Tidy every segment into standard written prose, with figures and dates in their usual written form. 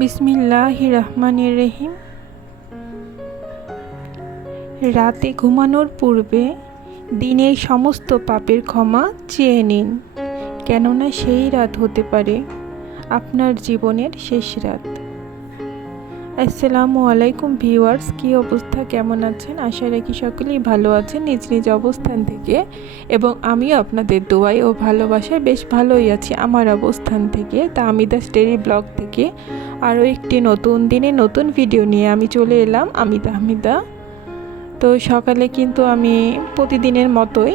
বিসমিল্লাহির রহমানির রহিম। রাতে ঘুমানোর পূর্বে দিনের সমস্ত পাপের ক্ষমা চেয়ে নিন, কেননা সেই রাত হতে পারে আপনার জীবনের শেষ রাত। আসসালামু আলাইকুম ভিউয়ার্স, কী অবস্থা, কেমন আছেন? আশা রাখি সকলেই ভালো আছেন নিজ নিজ অবস্থান থেকে, এবং আমিও আপনাদের দোয়ায় ও ভালোবাসায় বেশ ভালোই আছি আমার অবস্থান থেকে। তা আমিদা স্টেরি ব্লগ থেকে আরও একটি নতুন দিনে নতুন ভিডিও নিয়ে আমি চলে এলাম, আমিদা। তো সকালে কিন্তু আমি প্রতিদিনের মতোই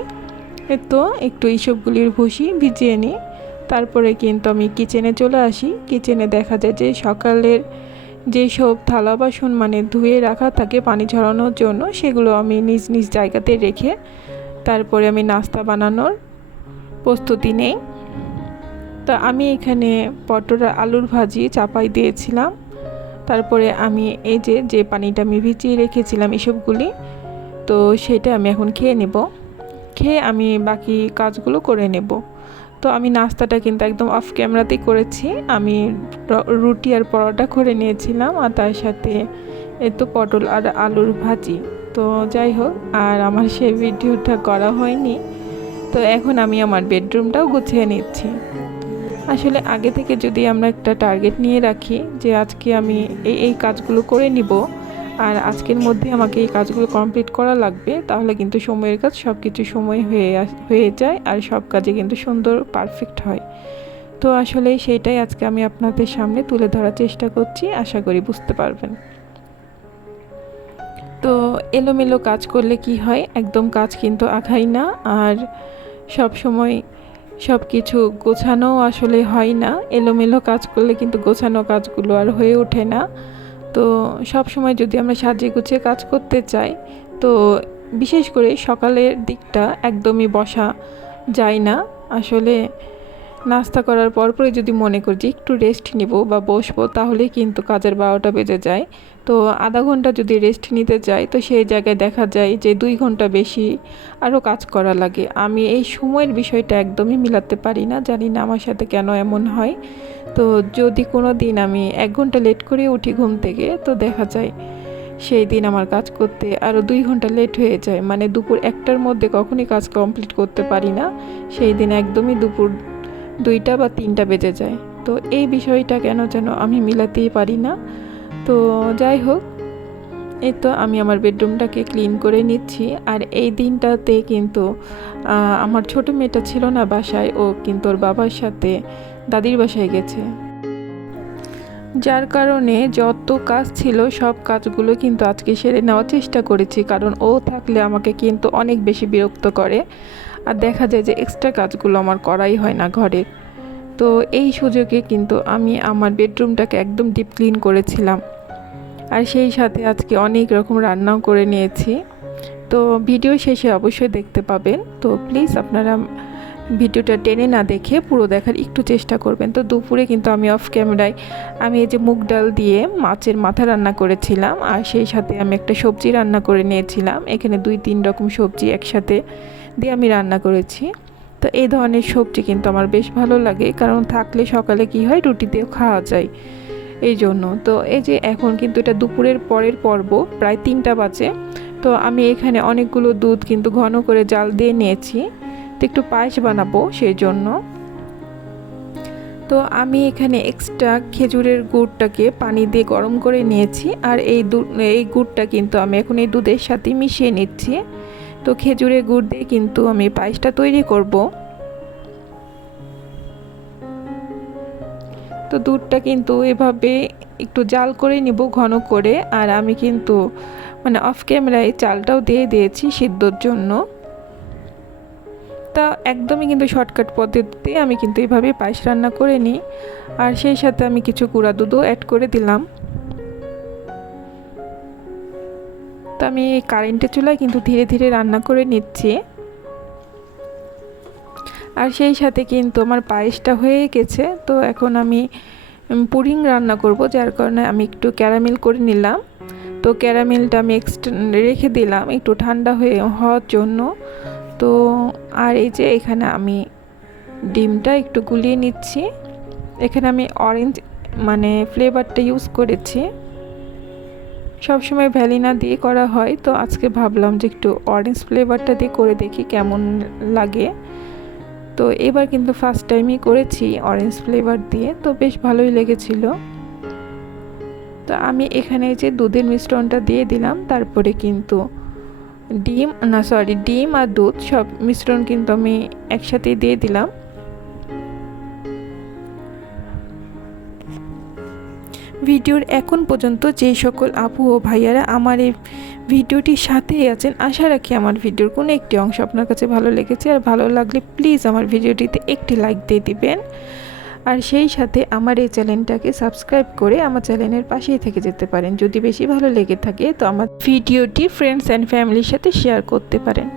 একটু এইসবগুলির ভুসি ভিজিয়ে নিই, তারপরে কিন্তু আমি কিচেনে চলে আসি। কিচেনে দেখা যায় যে সকালের যেসব থালা বাসন ধুয়ে রাখা থাকে পানি ঝরানোর জন্য, সেগুলো আমি নিজ নিজ জায়গাতে রেখে তারপরে আমি নাস্তা বানানোর প্রস্তুতি নেই। তো আমি এখানে পটল আর আলুর ভাজি চাপাই দিয়েছিলাম। তারপরে আমি এই যে পানিটা আমি ভিজিয়ে রেখেছিলাম এসবগুলি, তো সেটা আমি এখন খেয়ে নেব। খেয়ে আমি বাকি কাজগুলো করে নেব। তো আমি নাস্তাটা কিন্তু একদম অফ ক্যামেরাতেই করেছি। আমি রুটি আর পরোটা করে নিয়েছিলাম, আর তার সাথে পটল আর আলুর ভাজি। তো যাই হোক, আর আমার সেই ভিডিওটা করা হয়নি। তো এখন আমি আমার বেডরুমটাও গুছিয়ে নিচ্ছি। আসলে আগে থেকে যদি আমরা একটা টার্গেট নিয়ে রাখি যে আজকে আমি এই কাজগুলো করে নিব, আর আজকের মধ্যে আমাকে এই কাজগুলো কমপ্লিট করা লাগবে, তাহলে কিন্তু সময়ের কাজ সব কিছু সময় হয়ে যায়, আর সব কাজে কিন্তু সুন্দর পারফেক্ট হয়। তো আসলে সেইটাই আজকে আমি আপনাদের সামনে তুলে ধরার চেষ্টা করছি, আশা করি বুঝতে পারবেন। তো এলোমেলো কাজ করলে কি হয়, একদম কাজ কিন্তু আগায় না, আর সব সময় সব কিছু গোছানো আসলে হয় না। এলোমেলো কাজ করলে কিন্তু গোছানো কাজগুলো আর হয়ে ওঠে না। তো সব সময় যদি আমরা সাজিয়ে গুছিয়ে কাজ করতে চাই, তো বিশেষ করে সকালের দিকটা একদমই বসা যায় না। আসলে নাস্তা করার পরপরই যদি মনে করি যে একটু রেস্ট নিব বা বসবো, তাহলেই কিন্তু কাজের 12টা বেজে যায়। তো আধা ঘন্টা যদি রেস্ট নিতে যাই, তো সেই জায়গায় দেখা যায় যে 2 ঘন্টা বেশি আরও কাজ করা লাগে। আমি এই সময়ের বিষয়টা একদমই মিলাতে পারি না, জানি না আমার সাথে কেন এমন হয়। তো যদি কোনো দিন আমি 1 ঘন্টা লেট করে উঠি ঘুম থেকে, তো দেখা যায় সেই দিন আমার কাজ করতে আরও 2 ঘন্টা লেট হয়ে যায়। দুপুর 1টার মধ্যে কখনই কাজ কমপ্লিট করতে পারি না, সেই দিন একদমই দুপুর 2টা বা 3টা বেজে যায়। তো এই বিষয়টা কেন যেন আমি মিলাতেই পারি না। তো যাই হোক, এই তো আমি আমার বেডরুমটাকে ক্লিন করে নিচ্ছি। আর এই দিনটাতে কিন্তু আমার ছোট মেয়েটা ছিল না বাসায়, ও কিন্তু ওর বাবার সাথে দাদির বাসায় গেছে, যার কারণে যত কাজ ছিল সব কাজগুলো কিন্তু আজকে সেরে নেওয়ার চেষ্টা করেছি, কারণ ও থাকলে আমাকে কিন্তু অনেক বেশি বিরক্ত করে, আর দেখা যায় যে এক্সট্রা কাজগুলো আমার করাই হয় না ঘরের। তো এই সুযোগে কিন্তু আমি আমার বেডরুমটাকে একদম ডিপ ক্লিন করেছিলাম, আর সেই সাথে আজকে অনেক রকম রান্নাও করে নিয়েছি। তো ভিডিও শেষে অবশ্যই দেখতে পাবেন। তো প্লিজ আপনারা ভিডিওটা টেনে না দেখে পুরো দেখার একটু চেষ্টা করবেন। তো দুপুরে কিন্তু আমি অফ ক্যামেরায় আমি এই যে মুগ ডাল দিয়ে মাছের মাথা রান্না করেছিলাম, আর সেই সাথে আমি একটা সবজি রান্না করে নিয়েছিলাম। এখানে 2-3 রকম সবজি একসাথে দিয়ে আমি রান্না করেছি। তো এই ধরনের সবজি কিন্তু আমার বেশ ভালো লাগে, কারণ থাকলে সকালে কি হয়, রুটিতেও খাওয়া যায়, এই জন্য। তো এই যে এখন কিন্তু এটা দুপুরের পরের পর্ব, প্রায় 3টা বাজে। তো আমি এখানে অনেকগুলো দুধ কিন্তু ঘন করে জাল দিয়ে নিয়েছি, তো একটু পায়েস বানাবো সেই জন্য। তো আমি এখানে এক্সট্রা খেজুরের গুড়টাকে পানি দিয়ে গরম করে নিয়েছি, আর এই গুড়টা কিন্তু আমি এখন এই দুধের সাথে মিশিয়ে নিচ্ছি। তো খেজুরের গুড় দিয়ে কিন্তু আমি পায়েসটা তৈরি করব। তো দুধটা কিন্তু এভাবে একটু জাল করে নিব ঘন করে, আর আমি কিন্তু অফ ক্যামেরায় চালটাও দিয়ে দিয়েছি সিদ্ধর জন্য। তা একদমই কিন্তু শর্টকাট পদ্ধতিতে আমি কিন্তু এভাবে পায়েস রান্না করে নিই, আর সেই সাথে আমি কিছু গুঁড়া দুধও অ্যাড করে দিলাম। তো আমি কারেন্টের চুলায় কিন্তু ধীরে ধীরে রান্না করে নিচ্ছি, আর সেই সাথে কিন্তু আমার পায়েসটা হয়ে গেছে। তো এখন আমি পুডিং রান্না করব, যার কারণে আমি একটু ক্যারামেল করে নিলাম। তো ক্যারামেলটা আমি রেখে দিলাম একটু ঠান্ডা হওয়ার জন্য। তো আর এই যে এখানে আমি ডিমটা একটু গুলিয়ে নিচ্ছি। এখানে আমি অরেঞ্জ মানে ফ্লেভারটা ইউজ করেছি, সবসময় ভ্যানিলা দিয়ে করা হয়, তো আজকে ভাবলাম যে একটু অরেঞ্জ ফ্লেভারটা দিয়ে করে দেখি কেমন লাগে। তো এবার কিন্তু ফার্স্ট টাইমই করেছি অরেঞ্জ ফ্লেভার দিয়ে, তো বেশ ভালোই লেগেছিল। তো আমি এখানে যে দুধের মিশ্রণটা দিয়ে দিলাম, তারপরে কিন্তু ডিম আর দুধ সব মিশ্রণ কিন্তু আমি একসাথে দিয়ে দিলাম। ভিডিওর এখন পর্যন্ত যেই সকল আপু ও ভাইয়ারা আমার এই ভিডিওটির সাথেই আছেন, আশা রাখি আমার ভিডিওর কোনো একটি অংশ আপনার কাছে ভালো লেগেছে। আর ভালো লাগলে প্লিজ আমার ভিডিওটিতে একটি লাইক দিয়ে দিবেন, আর সেই সাথে আমার এই চ্যানেলটাকে সাবস্ক্রাইব করে আমার চ্যানেলের পাশেই থেকে যেতে পারেন। যদি বেশি ভালো লেগে থাকে তো আমার ভিডিওটি ফ্রেন্ডস অ্যান্ড ফ্যামিলির সাথে শেয়ার করতে পারেন।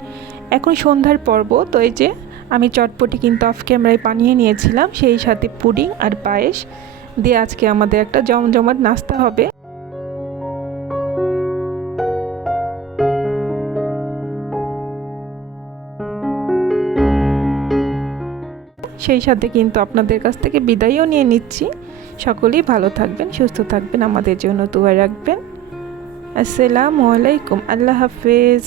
এখন সন্ধ্যার পর্ব, তো এই যে আমি চটপটি কিন্তু অফ ক্যামেরায় বানিয়ে নিয়েছিলাম, সেই সাথে পুডিং আর পায়েস দিয়ে আজকে আমাদের একটা জমজমাট নাস্তা হবে। সেই সাথে কিন্তু আপনাদের কাছ থেকে বিদায়ও নিয়ে নিচ্ছি। সকলেই ভালো থাকবেন, সুস্থ থাকবেন, আমাদের জন্য দোয়া রাখবেন। আসসালামু আলাইকুম, আল্লাহ হাফেজ।